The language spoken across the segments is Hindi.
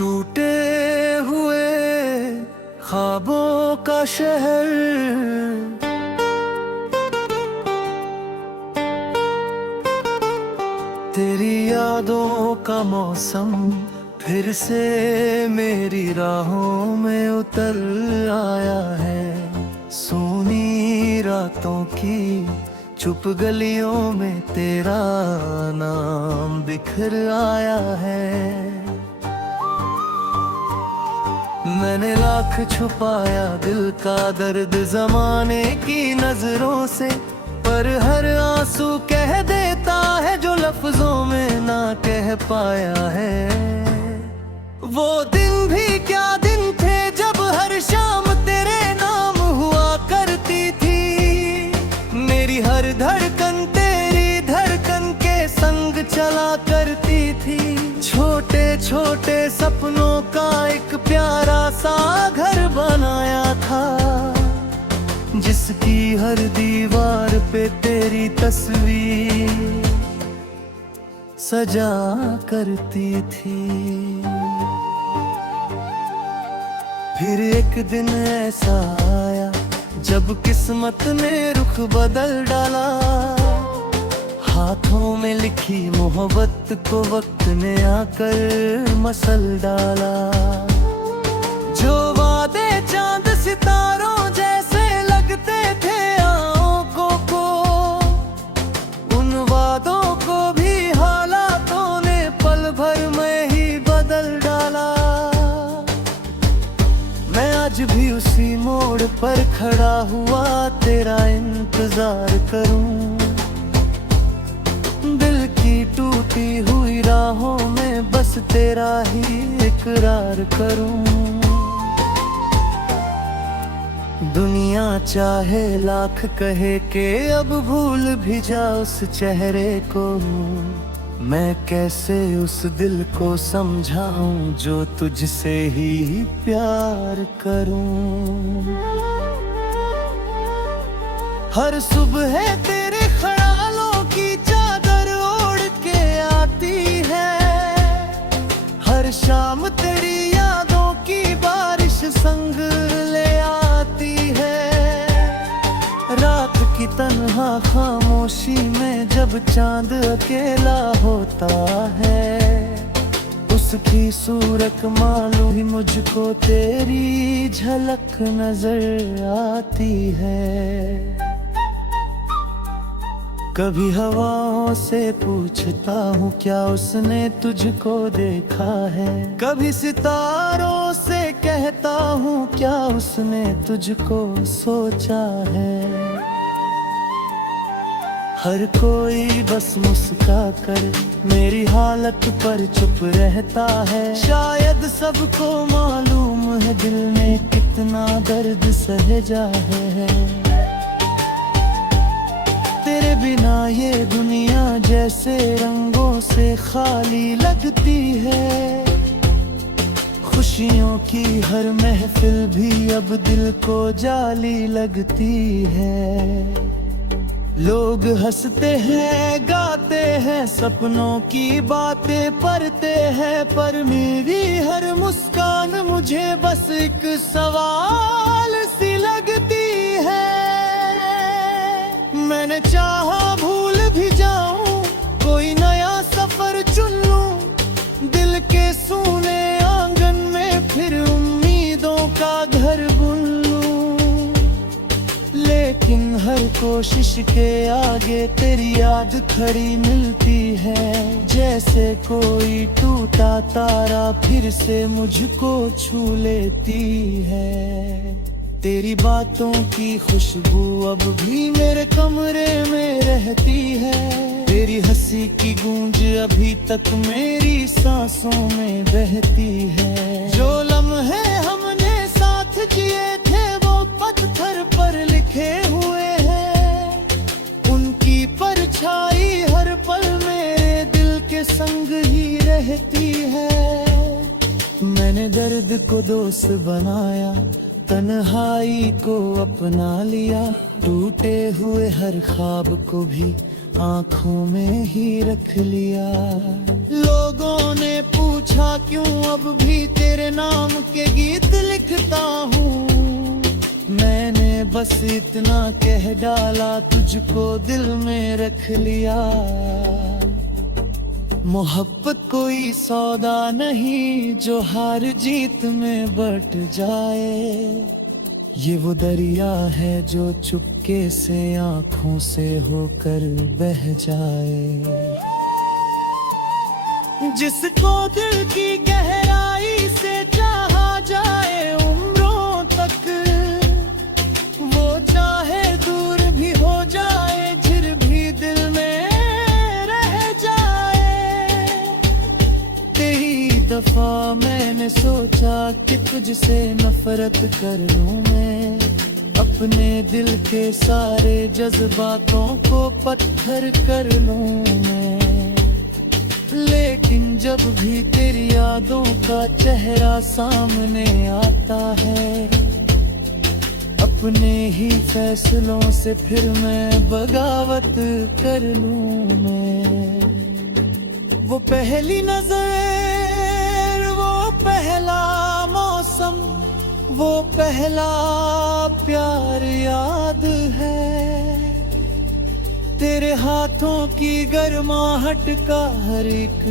टूटे हुए ख्वाबों का शहर, तेरी यादों का मौसम फिर से मेरी राहों में उतर आया है। सूनी रातों की चुप गलियों में तेरा नाम बिखर आया है। मैंने लाख छुपाया दिल का दर्द जमाने की नजरों से, पर हर आंसू कह देता है जो लफ्जों में ना कह पाया है। वो दिन भी क्या दिन थे जब हर शाम तेरे नाम हुआ करती थी। मेरी हर धड़कन तेरी धड़कन के संग चला करती थी। छोटे छोटे सपनों का एक प्यारा सा घर बनाया था, जिसकी हर दीवार पे तेरी तस्वीर सजा करती थी। फिर एक दिन ऐसा आया जब किस्मत ने रुख बदल डाला। हाथों में लिखी मोहब्बत को वक्त ने आकर मसल डाला। जो वादे चांद सितारों जैसे लगते थे आंखों को, उन वादों को भी हालातों ने पल भर में ही बदल डाला। मैं आज भी उसी मोड़ पर खड़ा हुआ तेरा इंतजार करूं। दिल की टूटी हुई राहों में बस तेरा ही इकरार करूं। दुनिया चाहे लाख कहे के अब भूल भी जा उस चेहरे को, मैं कैसे उस दिल को समझाऊं जो तुझसे ही प्यार करूं। हर सुबह तेरे ख्यालों की चादर ओढ़ के आती है। हर शाम तेरी यादों की बारिश संग ले आती है। रात की तन्हा खामोशी में जब चांद अकेला होता है, उसकी सूरत मालूम ही मुझको तेरी झलक नजर आती है। कभी हवाओं से पूछता हूँ क्या उसने तुझको देखा है। कभी सितारों से कहता हूँ क्या उसने तुझको सोचा है। हर कोई बस मुस्का कर मेरी हालत पर चुप रहता है। शायद सबको मालूम है दिल ने कितना दर्द सहेजा है। तेरे बिना ये दुनिया जैसे रंगों से खाली लगती है। खुशियों की हर महफिल भी अब दिल को जाली लगती है। लोग हंसते हैं गाते हैं सपनों की बातें पढ़ते हैं, पर मेरी हर मुस्कान मुझे बस एक सवाल सी लगती है। मैंने चाहा भूल भी जाऊं, कोई नया सफर चुन लूं। दिल के सूने आंगन में फिर उम्मीदों का घर बुन लूं। लेकिन हर कोशिश के आगे तेरी याद खड़ी मिलती है। जैसे कोई टूटा तारा फिर से मुझको छू लेती है। तेरी बातों की खुशबू अब भी मेरे कमरे में रहती है। तेरी हंसी की गूंज अभी तक मेरी सांसों में बहती है। जो लम्हे हमने साथ जिए थे वो पत्थर पर लिखे हुए हैं। उनकी परछाई हर पल मेरे दिल के संग ही रहती है। मैंने दर्द को दोस्त बनाया, तन्हाई को अपना लिया। टूटे हुए हर ख्वाब को भी आंखों में ही रख लिया। लोगों ने पूछा पूछा क्यों अब भी तेरे नाम के गीत लिखता हूँ। मैंने बस इतना कह डाला, तुझको दिल में रख लिया। मोहब्बत कोई सौदा नहीं जो हार जीत में बट जाए। ये वो दरिया है जो चुपके से आंखों से होकर बह जाए। जिसको दिल की गहराई से चाहा जाए उम्रों तक, वो चाहे दूर भी हो जाए, झिर भी दिल में रह जाए। तेरी दफा मैंने सोचा कि तुझसे नफरत कर लूं मैं, अपने दिल के सारे जज्बातों को पत्थर कर लूं मैं। लेकिन जब भी तेरी यादों का चेहरा सामने आता है, अपने ही फैसलों से फिर मैं बगावत कर लूं मैं। वो पहली नजर, वो पहला मौसम, वो पहला प्यार याद है। तेरे हाथों की गर्माहट का हर एक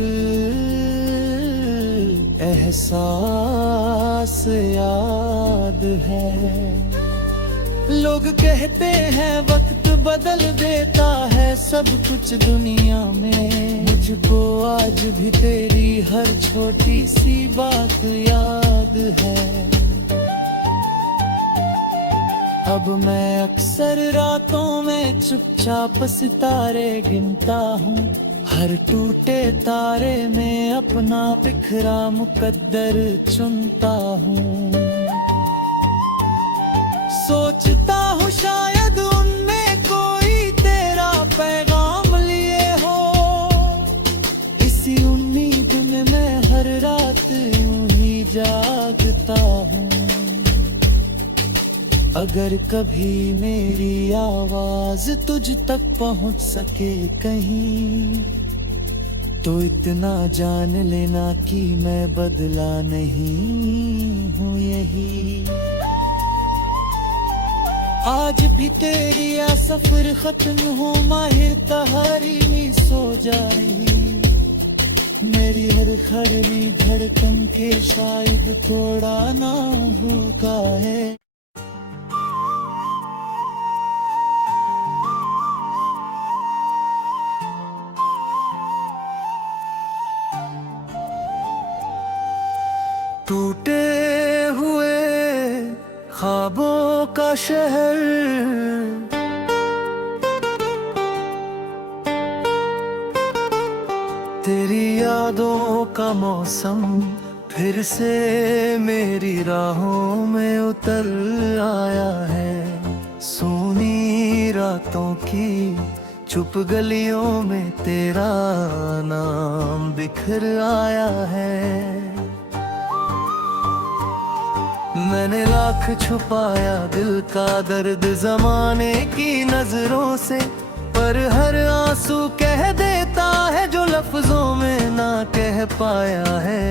एहसास याद है। लोग कहते हैं वक्त बदल देता है सब कुछ दुनिया में, मुझको आज भी तेरी हर छोटी सी बात याद है। अब मैं अक्सर रातों में चुपचाप सितारे गिनता हूँ, हर टूटे तारे में अपना बिखरा मुकद्दर चुनता हूँ। सोचता हूँ शायद उनमें कोई तेरा पैगाम लिए हो, इसी उम्मीद में मैं हर रात यूं ही जागता हूँ। अगर कभी मेरी आवाज तुझ तक पहुंच सके कहीं, तो इतना जान लेना कि मैं बदला नहीं हूँ यही। आज भी तेरी आ सफर खत्म हो, माहिर तहारी में सो जाएगी। मेरी हर खरनी धड़कन के शायद थोड़ा ना होगा है। टूटे हुए ख्वाबों का शहर, तेरी यादों का मौसम फिर से मेरी राहों में उतर आया है। सूनी रातों की चुप गलियों में तेरा नाम बिखर आया है। मैंने लाख छुपाया दिल का दर्द जमाने की नजरों से, पर हर आंसू कह देता है जो लफ्जों में ना कह पाया है।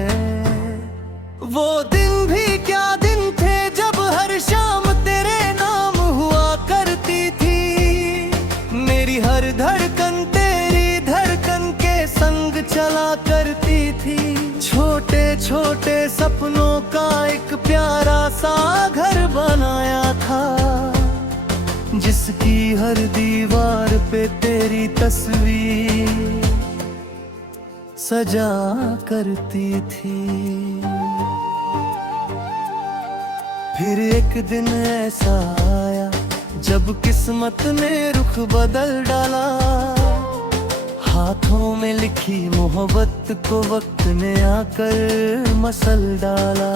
वो दिन भी क्या दिन थे जब हर शाम तेरे नाम हुआ करती थी। मेरी हर धड़कन तेरी धड़कन के संग चला करती थी। छोटे छोटे सपनों का एक प्यारा सा घर बनाया था, जिसकी हर दीवार पे तेरी तस्वीर सजा करती थी। फिर एक दिन ऐसा आया जब किस्मत ने रुख बदल डाला। हाथों में लिखी मोहब्बत को वक्त ने आकर मसल डाला।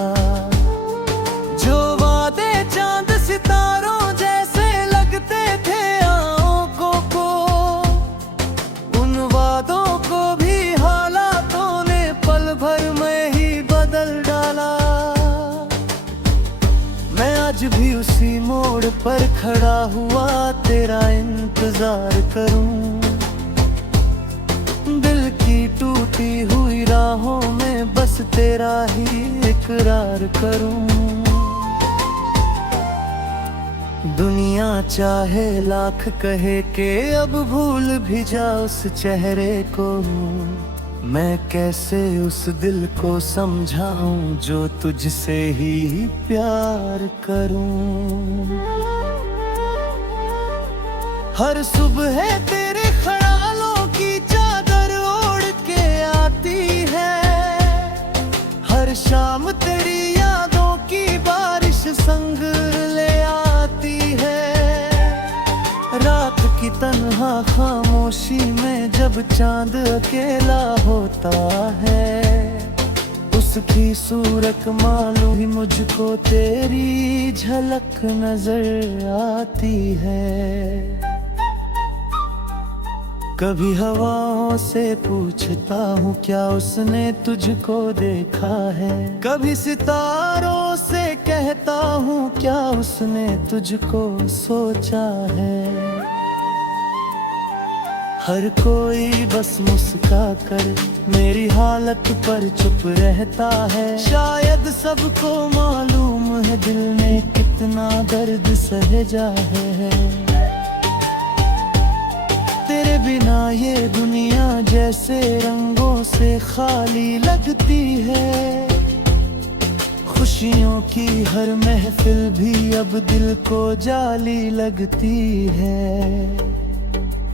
जो वादे चांद सितारों जैसे लगते थे आंखों को, उन वादों को भी हालातों ने पल भर में ही बदल डाला। मैं आज भी उसी मोड़ पर खड़ा हुआ तेरा इंतजार करूं। दिल की टूटी हुई राहों में बस तेरा ही इकरार करूं। दुनिया चाहे लाख कहे कि अब भूल भी जा उस चेहरे को, मैं कैसे उस दिल को समझाऊं जो तुझसे ही प्यार करूं। हर सुबह तेरे ख्यालों की चादर ओढ़ के आती है, हर शाम तेरी यादों की बारिश संग ले आती है। रात की तन्हा खामोशी में जब चांद अकेला होता है, उसकी सूरत मालूम ही मुझको तेरी झलक नजर आती है। कभी हवाओं से पूछता हूँ क्या उसने तुझको देखा है, कभी सितारों से कहता हूँ क्या उसने तुझको सोचा है। हर कोई बस मुस्का कर मेरी हालत पर चुप रहता है, शायद सबको मालूम है दिल ने कितना दर्द सहेजा है। तेरे बिना ये दुनिया जैसे रंगों से खाली लगती है, खुशियों की हर महफिल भी अब दिल को जाली लगती है।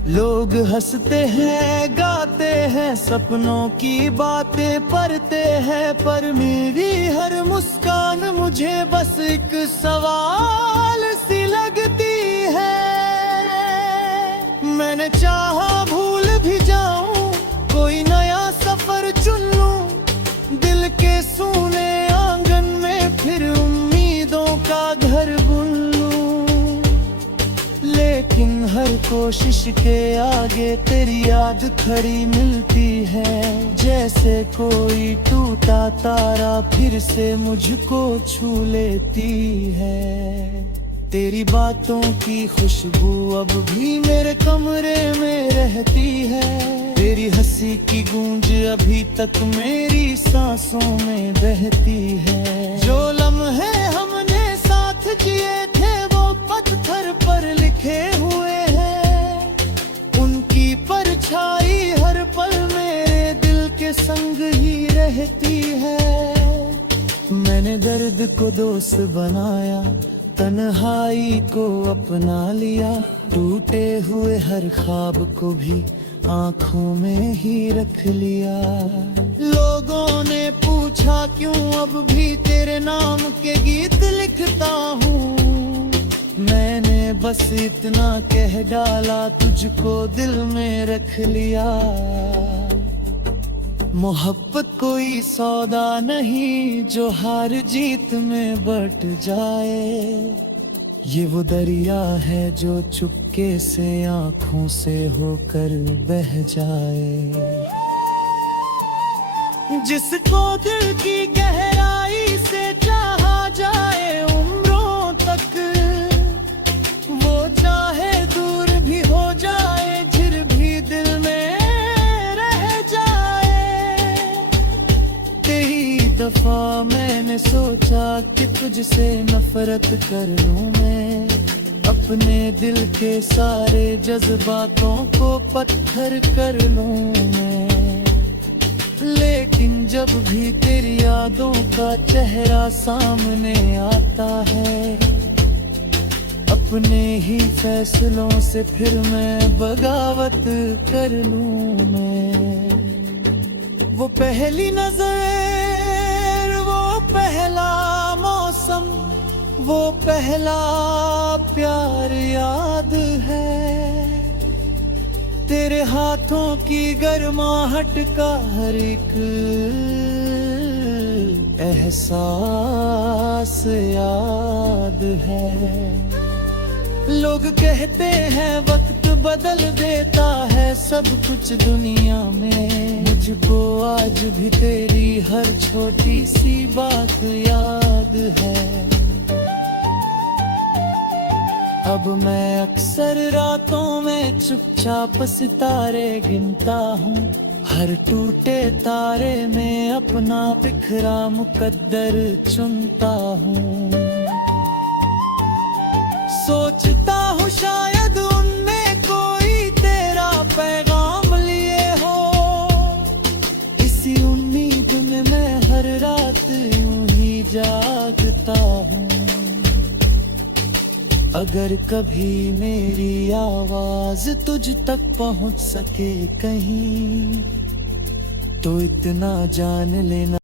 लोग हंसते हैं गाते हैं सपनों की बातें पढ़ते हैं, पर मेरी हर मुस्कान मुझे बस एक सवाल सी लगती है। मैंने चाहा भूल भी जाऊं, कोई नया सफर चुन लूं, दिल के सूने आंगन में फिर उम्मीदों का घर बुन लूं। लेकिन हर कोशिश के आगे तेरी याद खड़ी मिलती है, जैसे कोई टूटा तारा फिर से मुझको छू लेती है। तेरी बातों की खुशबू अब भी मेरे कमरे में रहती है, तेरी हंसी की गूंज अभी तक मेरी सांसों में बहती है। जो लम्हे हमने साथ जिए थे वो पत्थर पर लिखे हुए हैं, उनकी परछाई हर पल मेरे दिल के संग ही रहती है। मैंने दर्द को दोस्त बनाया, तन्हाई को अपना लिया, टूटे हुए हर ख्वाब को भी आंखों में ही रख लिया। लोगों ने पूछा क्यों अब भी तेरे नाम के गीत लिखता हूँ, मैंने बस इतना कह डाला तुझको दिल में रख लिया। मोहब्बत कोई सौदा नहीं जो हार जीत में बट जाए, ये वो दरिया है जो चुपके से आंखों से होकर बह जाए। जिसको दिल की गहराई से चाहा जाए उम्रों तक, वो चाहे दूर भी हो जाए झिर भी दिल में रह जाए। तेरी दफा मैंने सोचा कि तुझसे नफरत कर लूं मैं, अपने दिल के सारे जज्बातों को पत्थर कर लूं मैं। लेकिन जब भी तेरी यादों का चेहरा सामने आता है, अपने ही फैसलों से फिर मैं बगावत कर लूं मैं। वो पहली नजर, वो पहला मौसम, वो पहला प्यार याद है, तेरे हाथों की गर्माहट का हर एक एहसास याद है। लोग कहते हैं वक्त बदल देता है सब कुछ दुनिया में, मुझको आज भी तेरी हर छोटी सी बात याद है। अब मैं अक्सर रातों में चुपचाप सितारे गिनता हूँ, हर टूटे तारे में अपना बिखरा मुकद्दर चुनता हूँ। सोचता हूँ शायद उनमें कोई तेरा पैगाम लिए हो, इसी उम्मीद में मैं हर रात यूं ही जागता हूँ। अगर कभी मेरी आवाज तुझ तक पहुंच सके कहीं, तो इतना जान लेना